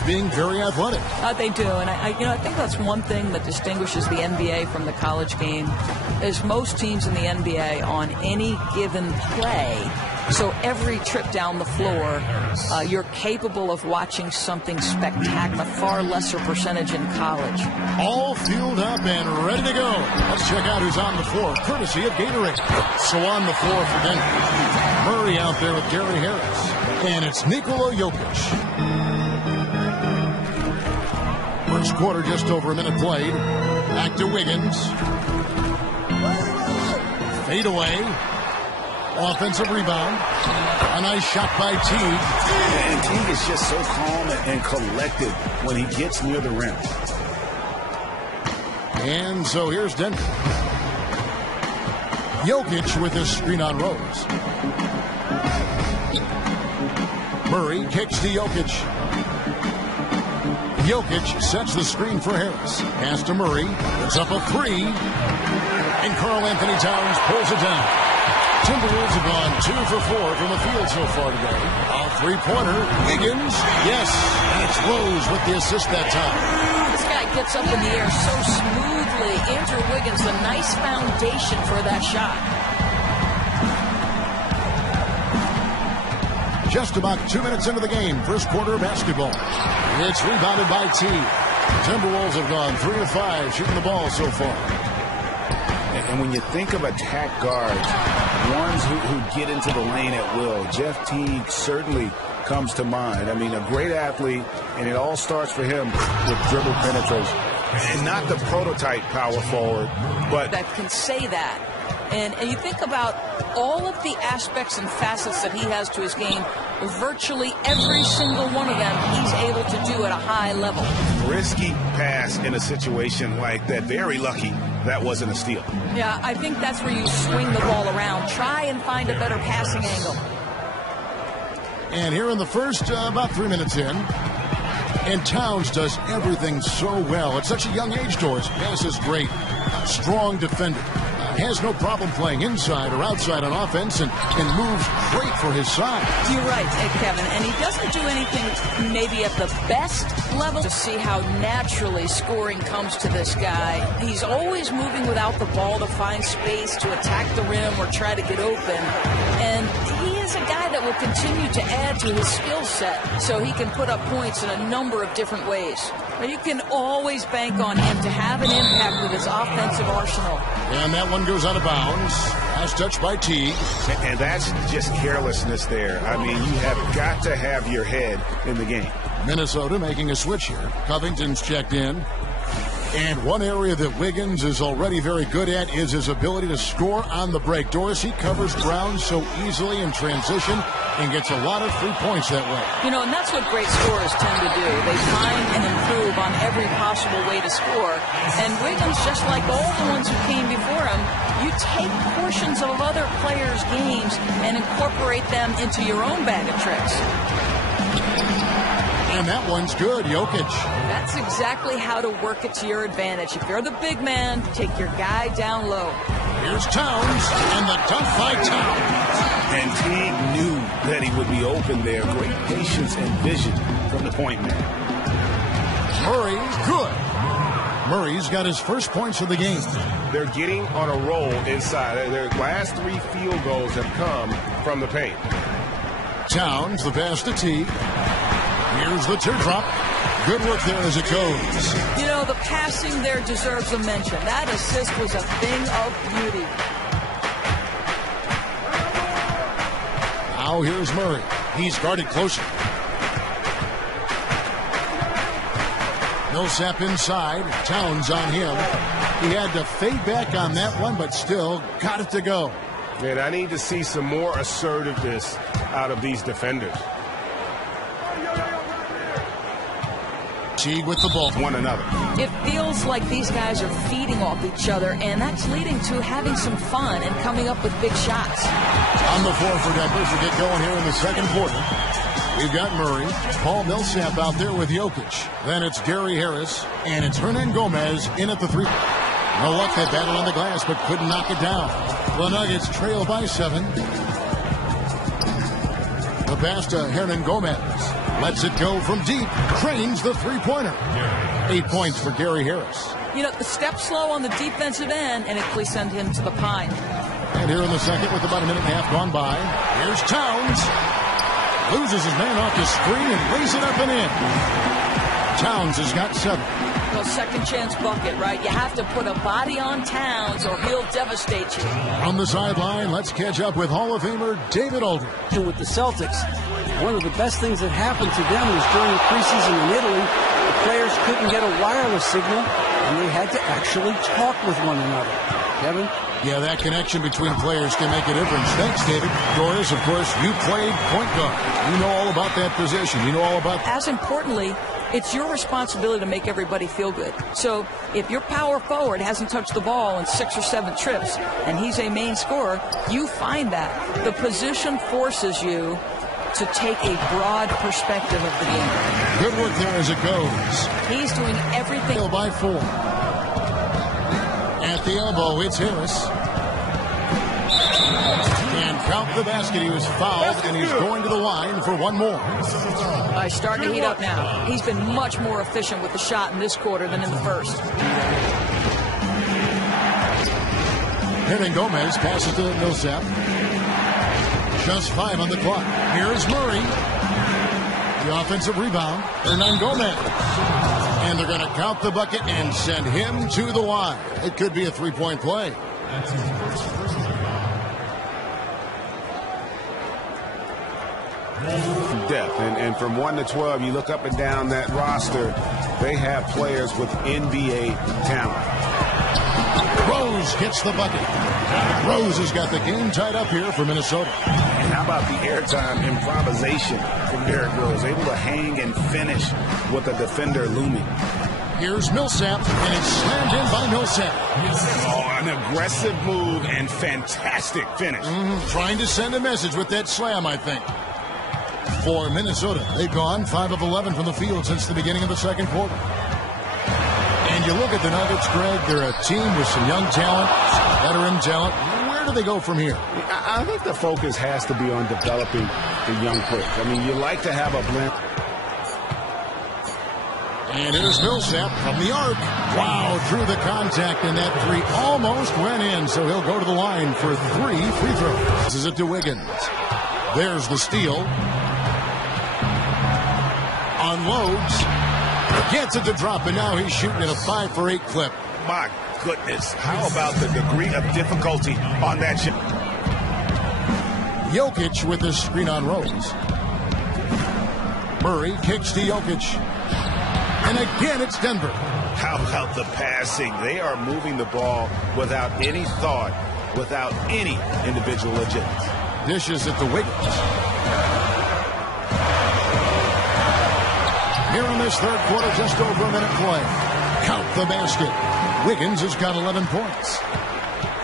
as being very athletic. They do, and I think that's one thing that distinguishes the NBA from the college game is most teams in the NBA on any given play. So every trip down the floor, you're capable of watching something spectacular, far lesser percentage in college. All fueled up and ready to go. Let's check out who's on the floor, courtesy of Gatorade. So on the floor for Denver, Murray out there with Gary Harris. And it's Nikola Jokic. First quarter, just over a minute played. Back to Wiggins. Fade away. Offensive rebound. A nice shot by Teague. And Teague is just so calm and collected when he gets near the rim. And so here's Denver. Jokic with his screen on Rose. Murray kicks to Jokic. Jokic sets the screen for Harris. Pass to Murray. It's up a three. And Karl Anthony Towns pulls it down. Timberwolves have gone 2 for 4 from the field so far today. A three-pointer. Wiggins. Yes. And it's Rose with the assist that time. This guy gets up in the air so smoothly. Andrew Wiggins, a nice foundation for that shot. Just about 2 minutes into the game. First quarter of basketball. It's rebounded by Teague. Timberwolves have gone 3 of 5 shooting the ball so far. And when you think of attack guards, ones who get into the lane at will, Jeff Teague certainly comes to mind. I mean, a great athlete, and it all starts for him with dribble penetration. And not the prototype power forward, but that can say that. And you think about all of the aspects and facets that he has to his game, virtually every single one of them he's able to do at a high level. Risky pass in a situation like that. Very lucky that wasn't a steal. Yeah, I think that's where you swing the ball around. Try and find a better passing angle. And here in the first, about 3 minutes in, and Towns does everything so well. At such a young age, Doris. Pass is great. Strong defender. Has no problem playing inside or outside on offense and moves great for his size. You're right, Kevin. And he doesn't do anything maybe at the best level to see how naturally scoring comes to this guy. He's always moving without the ball to find space to attack the rim or try to get open. And he is a guy that will continue to add to his skill set so he can put up points in a number of different ways. But you can always bank on him to have an impact with his offensive arsenal. And that one goes out of bounds. Last touch by Teague. And that's just carelessness there. I mean, you have got to have your head in the game. Minnesota making a switch here. Covington's checked in. And one area that Wiggins is already very good at is his ability to score on the break. Doris, he covers ground so easily in transition and gets a lot of free points that way. You know, and that's what great scorers tend to do. They find and improve on every possible way to score. And Wiggins, just like all the ones who came before him, you take portions of other players' games and incorporate them into your own bag of tricks. And that one's good, Jokic. That's exactly how to work it to your advantage. If you're the big man, take your guy down low. Here's Towns, and the dunk by Towns. And Teague knew that he would be open there. Great patience and vision from the point man. Murray, good. Murray's got his first points of the game. They're getting on a roll inside. Their last 3 field goals have come from the paint. Towns, the pass to Teague. Here's the teardrop. Good work there as it goes. You know, the passing there deserves a mention. That assist was a thing of beauty. Now here's Murray. He's guarded closely. Millsap inside. Towns on him. He had to fade back on that one, but still got it to go. And I need to see some more assertiveness out of these defenders. Teague with the ball. One another. It feels like these guys are feeding off each other, and that's leading to having some fun and coming up with big shots. On the floor for Denver as we get going here in the second quarter. We've got Murray, Paul Millsap out there with Jokic. Then it's Gary Harris, and it's Hernan Gomez in at the 3. No luck, they battled on the glass, but couldn't knock it down. The Nuggets trail by 7. The pass to Hernan Gomez. Lets it go from deep. Cranes the three-pointer. 8 points for Gary Harris. You know, the step slow on the defensive end, and it please send him to the pine. And here in the second, with about a minute and a half gone by, here's Towns. Loses his man off the screen and lays it up and in. Towns has got 7. Well, second chance bucket, right? You have to put a body on Towns or he'll devastate you. From the sideline, let's catch up with Hall of Famer David Aldridge. With the Celtics, one of the best things that happened to them was during the preseason in Italy, the players couldn't get a wireless signal, and they had to actually talk with one another. Kevin? Yeah, that connection between players can make a difference. Thanks, David. Doris, of course, you played point guard. You know all about that position. You know all about... As importantly, it's your responsibility to make everybody feel good. So if your power forward hasn't touched the ball in 6 or 7 trips, and he's a main scorer, you find that. The position forces you to take a broad perspective of the game. Good work there as it goes. He's doing everything. By 4. At the elbow, it's Harris. And count the basket. He was fouled, and he's going to the line for one more. He's starting to heat up now. He's been much more efficient with the shot in this quarter than in the first. And then Gomez passes to Millsap. Just 5 on the clock. Here's Murray. The offensive rebound. Hernan Gomez. And they're going to count the bucket and send him to the line. It could be a 3-point play. Depth. And from 1 to 12, you look up and down that roster, they have players with NBA talent. Rose gets the bucket. Rose has got the game tied up here for Minnesota. And how about the airtime improvisation from Derrick Rose, able to hang and finish with the defender looming. Here's Millsap, and it's slammed in by Millsap. Oh, an aggressive move and fantastic finish. Trying to send a message with that slam, I think. For Minnesota, they've gone 5 of 11 from the field since the beginning of the second quarter. And you look at the Nuggets, Greg, they're a team with some young talent, veteran talent. Where do they go from here? I think the focus has to be on developing the young players. I mean, you like to have a blend. And here's Millsap from the arc. Wow, through the contact, and that 3 almost went in, so he'll go to the line for 3 free throws. This is it to Wiggins. There's the steal. Unloads. Gets it to drop, and now he's shooting at a 5 for 8 clip. My goodness, how about the degree of difficulty on that shot? Jokic with his screen on Rose. Murray kicks to Jokic. And again, it's Denver. How about the passing? They are moving the ball without any thought, without any individual agenda. Dishes it to Wiggins. Here in this third quarter, just over a minute play. Count the basket. Wiggins has got 11 points.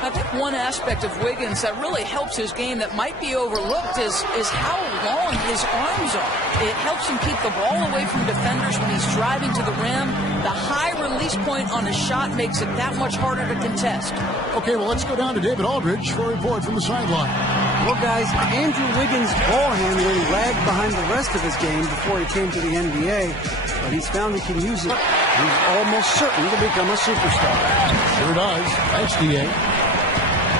I think one aspect of Wiggins that really helps his game that might be overlooked is how long his arms are. It helps him keep the ball away from defenders when he's driving to the rim. The high release point on his shot makes it that much harder to contest. Okay, well, let's go down to David Aldridge for a report from the sideline. Well, guys, Andrew Wiggins' ball handling lagged behind the rest of his game before he came to the NBA, but he's found he can use it. He's almost certain to become a superstar. Sure does. Thanks, D.A.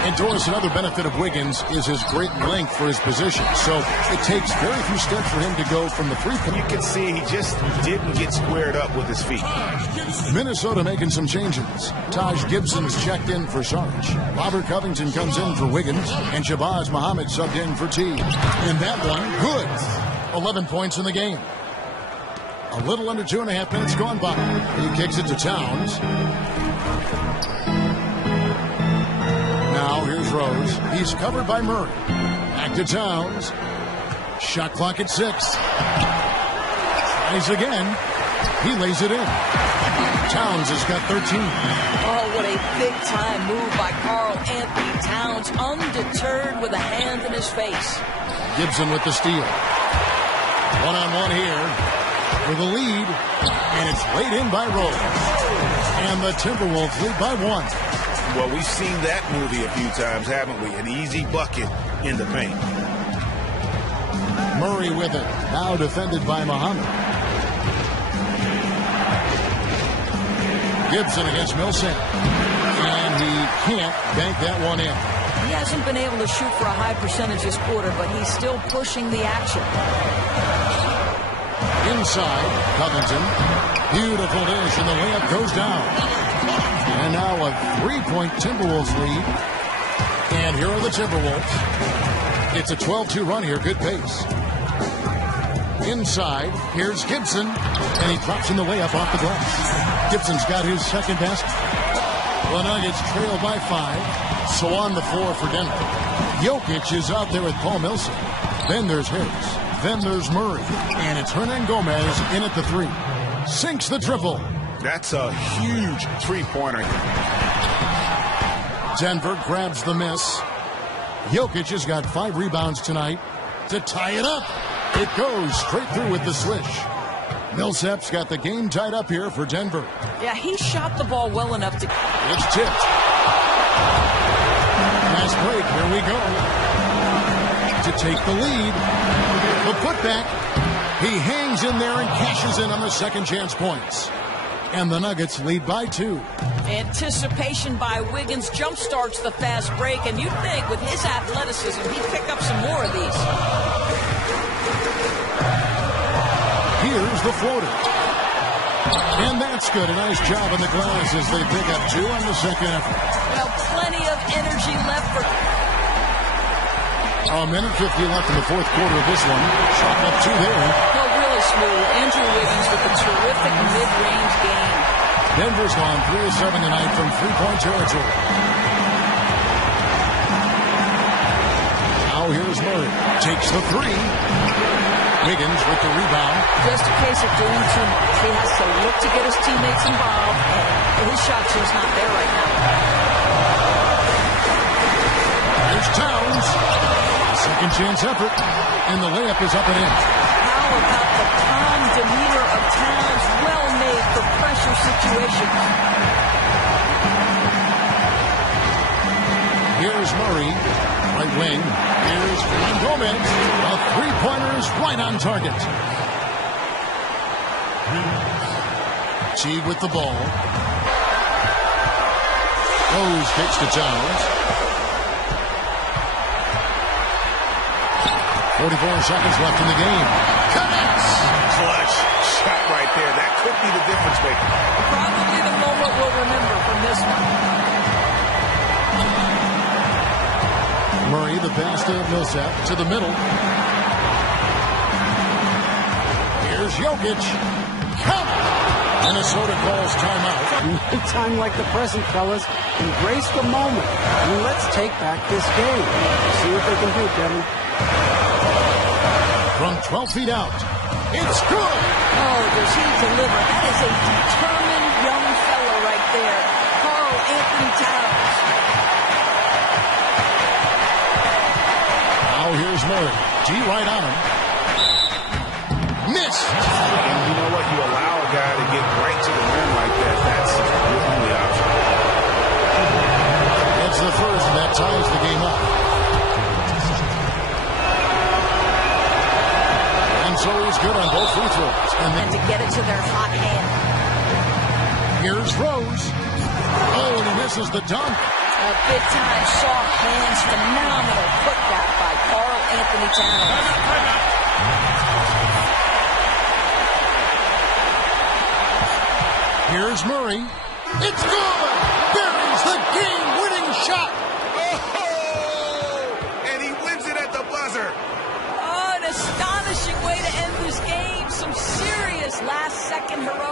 And Doris, another benefit of Wiggins is his great length for his position. So it takes very few steps for him to go from the three-point. You can see he just didn't get squared up with his feet. Minnesota making some changes. Taj Gibson's checked in for Sarge. Robert Covington comes in for Wiggins. And Shabazz Muhammad subbed in for T. And that one, good. 11 points in the game. A little under 2.5 minutes gone by. He kicks it to Towns. Now here's Rose. He's covered by Murray. Back to Towns. Shot clock at 6. Tries again. He lays it in. Towns has got 13. Oh, what a big-time move by Karl Anthony Towns, undeterred with a hand in his face. Gibson with the steal. One-on-one here for the lead, and it's laid in by Rose. And the Timberwolves lead by 1. Well, we've seen that movie a few times, haven't we? An easy bucket in the paint. Murray with it. Now defended by Muhammad. Gibson against Millsap. And he can't bank that one in. He hasn't been able to shoot for a high percentage this quarter, but he's still pushing the action. Inside, Covington. Beautiful dish, and the layup goes down. And now a 3-point Timberwolves lead. And here are the Timberwolves. It's a 12-2 run here. Good pace. Inside, here's Gibson. And he drops in the layup off the glass. Gibson's got his second basket. The Nuggets trail by 5. So on the floor for Denver. Jokic is out there with Paul Millsap. Then there's Harris. Then there's Murray. And it's Hernan Gomez in at the 3. Sinks the triple. That's a huge three-pointer. Denver grabs the miss. Jokic has got 5 rebounds tonight to tie it up. It goes straight through with the swish. Millsap's got the game tied up here for Denver. Yeah, he shot the ball well enough to... It's tipped. Fast break. Here we go. To take the lead. The putback. He hangs in there and cashes in on the second chance points. And the Nuggets lead by 2. Anticipation by Wiggins jumpstarts the fast break, and you'd think with his athleticism he'd pick up some more of these. Here's the floater. And that's good. A nice job on the glass as they pick up 2 on the second effort. Well, plenty of energy left for... A minute 50 left in the fourth quarter of this one. Shot up 2 there. Well, really smooth. Andrew Wiggins with a terrific mid-range game. Denver's gone 3 of 7 tonight from 3-point territory. Now here's Murray. Takes the 3. Wiggins with the rebound. Just a case of doing too much. He has to look to get his teammates involved, and his shot just not there right now. There's Towns. Second chance effort, and the layup is up and in. How about the calm demeanor of Towns? Well made for pressure situations. Here's Murray, right wing. Here's Gomez. A three-pointer is right on target. Teague with the ball. Rose kicks to Towns. 44 seconds left in the game. Connects. Clutch shot right there. That could be the difference maker. Probably the moment we'll remember from this one. Murray, the pass to Millsap, to the middle. Here's Jokic. Count! Minnesota calls timeout. Time like the present, fellas. Embrace the moment. And let's take back this game. See what they can do, Kevin. From 12 feet out. It's good! Oh, does he deliver? That is a determined young fellow right there. Karl Anthony Towns. Now here's Murray. G right on him. Missed! And you know what? You allow a guy to get right to the rim like that. That's your only option. That's the first, and that ties the game up. And so he's good on both free throws. And then to get it to their hot hand. Here's Rose. Oh, and he misses the dunk. A big-time soft hands, phenomenal putback by Karl Anthony Towns. Here's Murray. It's good! Buries the game-winning shot! Oh! And he wins it at the buzzer. Oh, an astonishing way to end this game. Some serious last-second heroics.